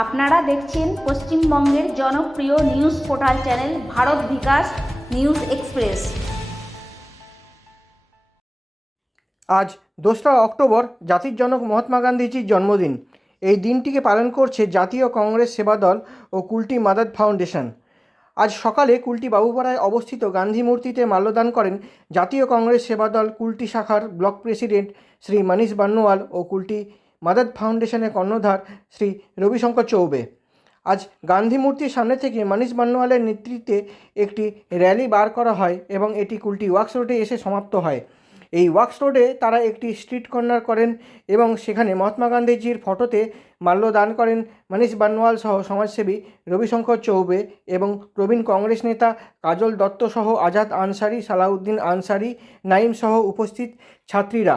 আপনারা দেখছেন পশ্চিমবঙ্গের জনপ্রিয় নিউজ পোর্টাল চ্যানেল ভারত বিকাশ নিউজ এক্সপ্রেস। আজ 2রা অক্টোবর জাতির জনক মহাত্মা গান্ধীজির জন্মদিন। এই দিনটিকে পালন করছে জাতীয় কংগ্রেস সেবা দল ও কুলটি মাদার ফাউন্ডেশন। আজ সকালে কুলটি বাবুপাড়ায় অবস্থিত গান্ধী মূর্তিতে মাল্যদান করেন জাতীয় কংগ্রেস সেবা দল কুলটি শাখার ব্লক প্রেসিডেন্ট শ্রী মনীষ বান্নোয়াল ও কুলটি মাদার ফাউন্ডেশনের কর্ণধার শ্রী রবিশঙ্কর চৌবে। আজ গান্ধী মূর্তির সামনে থেকে মনীষ বান্নোয়ালের নেতৃত্বে একটি র্যালি বার করা হয় এবং এটি কুলটি ওয়ার্কস রোডে এসে সমাপ্ত হয়। এই ওয়ার্কস রোডে তারা একটি স্ট্রিট কর্নার করেন এবং সেখানে মহাত্মা গান্ধীজির ফটোতে মাল্যদান করেন মনীষ বান্নোয়াল সহ সমাজসেবী রবিশঙ্কর চৌবে এবং প্রবীণ কংগ্রেস নেতা কাজল দত্ত সহ আজাদ আনসারি, সালাউদ্দিন আনসারি, নাইম সহ উপস্থিত ছাত্রীরা।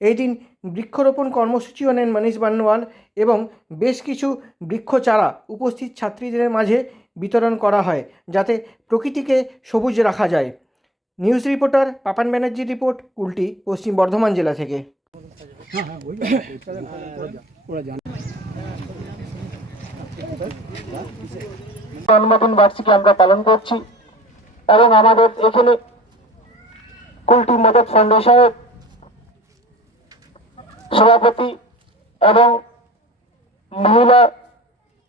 এই দিন বৃক্ষরোপণ কর্মসূচিও নেন মনীষ বান্নোয়াল এবং বেশ কিছু বৃক্ষচারা উপস্থিত ছাত্রীদের মাঝে বিতরণ করা হয় যাতে প্রকৃতিকে সবুজ রাখা যায়। নিউজ রিপোর্টার পাপান ব্যানার্জির রিপোর্ট, কুলটি, পশ্চিম বর্ধমান জেলা থেকে। জন্মদিন বার্ষিকী আমরা পালন করছি এবং আমাদের এখানে কুলটি মাদার ফাউন্ডেশনের সভাপতি এবং মহিলা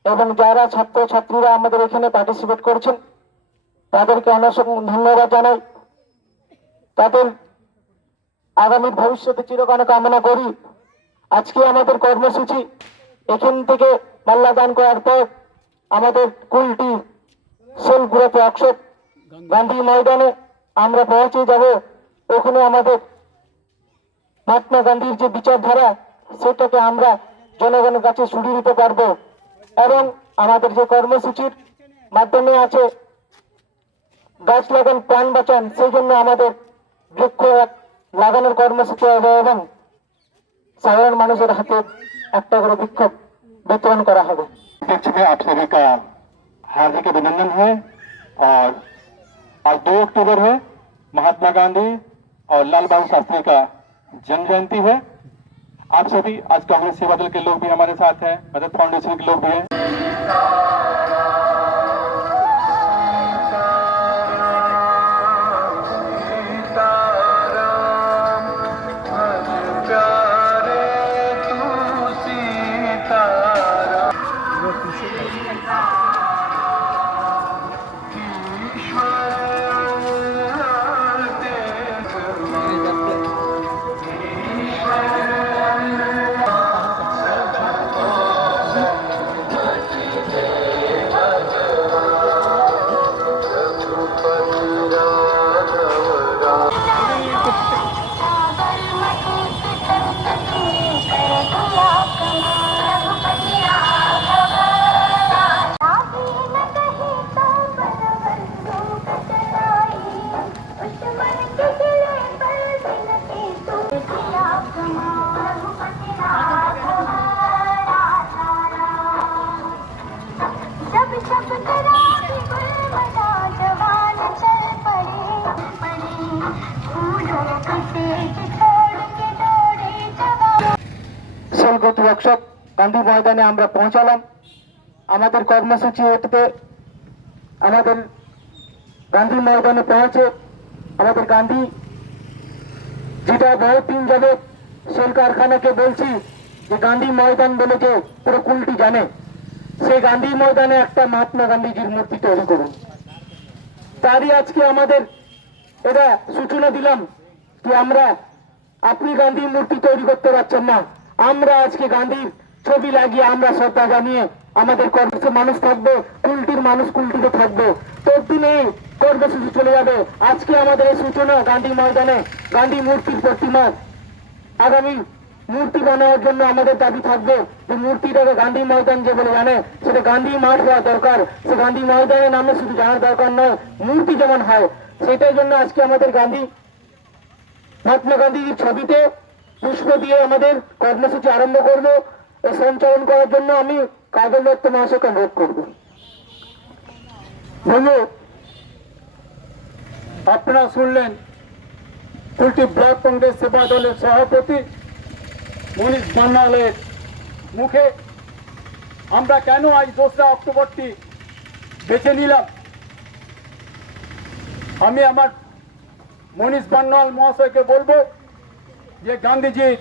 এবং যারা ছাত্রছাত্রীরা আমাদের এখানে পার্টিসিপেট করছেন তাদেরকে অনেক ধন্যবাদ জানাই। তাদের আগামী ভবিষ্যতে চিরকাল কামনা করি। আজকে আমাদের কর্মসূচি এখান থেকে মাল্যদান করার পর আমাদের কুলটি সোলপুরাতে ওয়ার্কশপ গান্ধী ময়দানে আমরা পৌঁছে যাব। ওখানে আমাদের মহাত্মা গান্ধীর যে বিচারধারা সেটাকে আমরা জনগণের কাছে ছড়িয়ে দিতে পারবো এবং আমাদের যে কর্মসূচির মাধ্যমে আছে গাছ লাগান প্রাণ বাঁচান, সেই জন্য আমাদের বৃক্ষ লাগানোর কর্মসূচি হবে এবং সাধারণ মানুষের হাতে একটা করে বৃক্ষ वितरण करा है। अध्यक्ष में आप सभी का हार्दिक अभिनंदन है। और आज 2 अक्टूबर है, महात्मा गांधी और लाल बहादुर शास्त्री का जन्म जयंती है। आप सभी आज कांग्रेस सेवा दल के लोग भी हमारे साथ हैं, मदद फाउंडेशन के लोग भी हैं। सोलगत वर्कशॉप गांधी मैदाने আমরা পৌঁছালাম। আমাদের কর্মসূচি এটাতে আমাদের গান্ধী ময়দানে পৌঁছে আমাদের গান্ধী যেটা বহুত দিন যাবে সেল কারখানাকে বলছি যে গান্ধী ময়দান বলে যে পুরো কুলটি জানে, সেই গান্ধী ময়দানে একটা মহাত্মা গান্ধীজির মূর্তি তৈরি করুন। তারই আজকে আমাদের এটা সূচনা দিলাম যে আমরা আপনি গান্ধী মূর্তি তৈরি করতে পারছেন না, আমরা আজকে গান্ধীর ছবি লাগিয়ে আমরা শ্রদ্ধা জানিয়ে আমাদের কর্মসূচি মানুষ থাকবো, কুলটির মানুষ কুলটিতে থাকবো, ততদিনে কর্মসূচি চলে যাবে। আজকে আমাদের এই সূচনা গান্ধী ময়দানে গান্ধী মূর্তির প্রতিমা আগামী মূর্তি বানানোর জন্য আমাদের দাবি থাকবে যে মূর্তিটাকে গান্ধী ময়দান যে বলে জানে সেটা গান্ধী মাঠ হওয়া দরকার। সে গান্ধী ময়দানের নামে শুধু জানার দরকার নয়, মূর্তি যেমন হয় সেটার জন্য আজকে আমাদের গান্ধী মহাত্মা গান্ধীর ছবিতে পুষ্প দিয়ে আমাদের কর্মসূচি আরম্ভ করবো। এই সঞ্চালন করার জন্য আমি কাজল দত্ত মহাশয়কে অনুরোধ করবো। আপনারা শুনলেন কুলটি ব্লক কংগ্রেস সেবা দলের সভাপতি মনীষ বান্নোয়ালের মুখে আমরা কেন আজ 2রা অক্টোবরটি বেছে নিলাম। আমি আমার মনীষ বান্নাল মহাশয়কে বলবো যে গান্ধীজির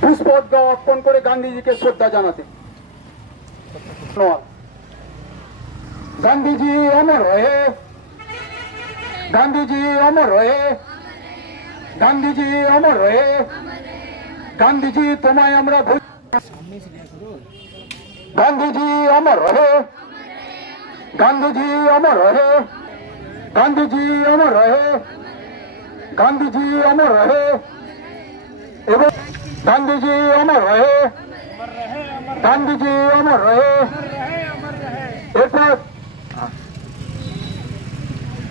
পুষ্পর্ঘ্য অর্পণ করে গান্ধীজিকে শ্রদ্ধা জানাতে। গান্ধীজি অমর রহে, গান্ধীজি অমর রহে, গান্ধীজি অমর রহে, গান্ধীজি তোমায় আমরা গান্ধীজি অমর রহে, গান্ধীজি অমর রহে, গান্ধীজি অমর রহে, গান্ধীজি অমর রহে এবং গান্ধীজি অমর রহে, গান্ধীজি অমর রহে। এরপর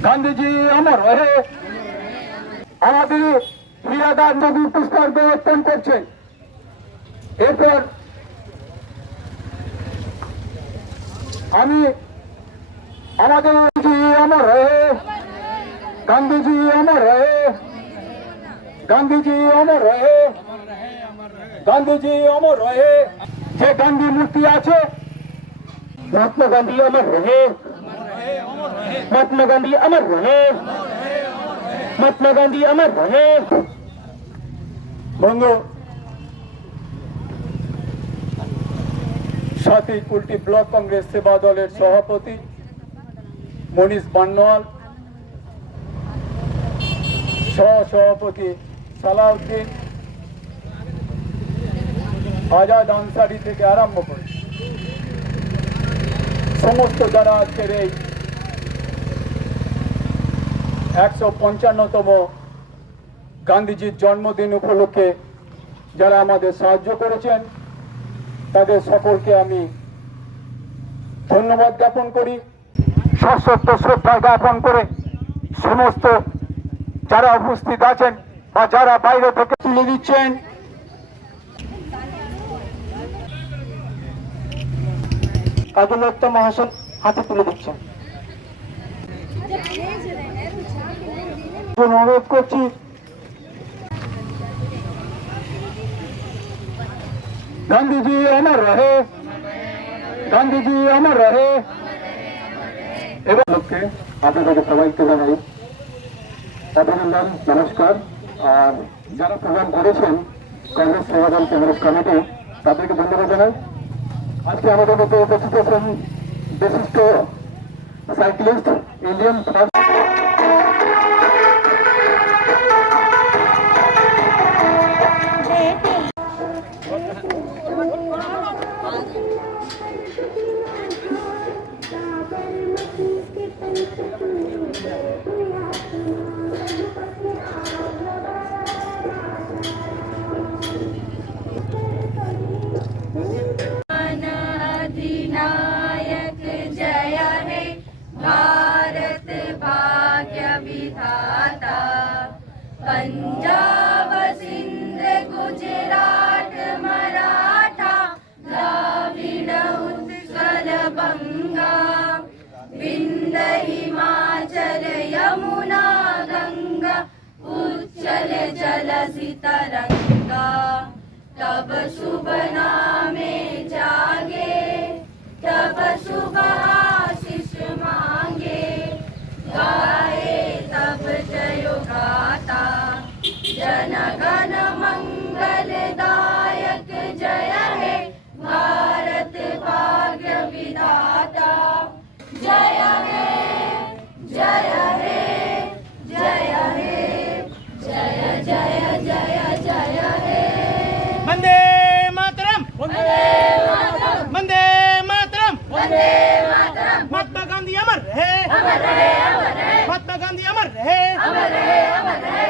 গান্ধীজি অমর রহে আমাদের হীরাদার নদী পুষ্পার্ঘ অর্পণ করছেন। এরপর আমি আমাদের অমর রহে, গান্ধীজি অমর রহে, গান্ধীজি অমর রহে, গান্ধীজি অমর রহে। যে গান্ধী মূর্তি আছে মহাত্মা গান্ধী অমর রহে, মহাত্মা গান্ধী অমর রহে, মহাত্মা গান্ধী অমর রহে। বন্ধু, সাথী কুলটি ব্লক কংগ্রেস সেবা দলের সভাপতি মনীষ বান্নাল, সহসভাপতি সালাউদ্দিন, আজাদ আনসারি থেকে আরম্ভ করে সমস্ত যারা আজকের এই 155তম গান্ধীজির জন্মদিন উপলক্ষে যারা আমাদের সাহায্য করেছেন তাদের সকলকে আমি ধন্যবাদ জ্ঞাপন করি। সশ্রদ্ধ শ্রদ্ধা জ্ঞাপন করে সমস্ত যারা উপস্থিত আছেন বা যারা বাইরে থেকে তুলে দিচ্ছেন কাজলতা মহাশয় হাতে তুলে দিচ্ছেন। অনুরোধ করছি গান্ধীজি অমর রহে, গান্ধীজি অমর রহে। এবং লোককে আপনাদের সবাইকে জানাই অভিনন্দন, নমস্কার। আর যারা প্রোগ্রাম করেছেন কংগ্রেস সেবাদল কংগ্রেস কমিটি তাদেরকে ধন্যবাদ জানাই। আজকে আমাদের মধ্যে উপস্থিত আছেন বিশিষ্ট সাইক্লিস্ট ইন্ডিয়ান ফার্স্ট अधिनायक जय हे भारत भाग्य विधाता। पंजाब सिंध गुजरात मराठा द्राविड़ उत्कल बंगा विंध्य हिमाचल यमुना गंगा उच्चल जलधि तरंगा। तब शुभ नामे जागे, तब शुभ आशीष मांगे, गाए तब जय गाता। जन गण मंगल दायक जय हे भारत भाग्य विधाता। जय हे जय हे जय हे जय जय जय जय हे। वंदे मातरम, वंदे मातरम, महात्मा गांधी अमर रहे, महात्मा गांधी अमर रहे,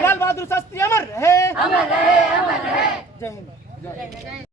लाल बहादुर शास्त्री अमर रहे। जय हिंद।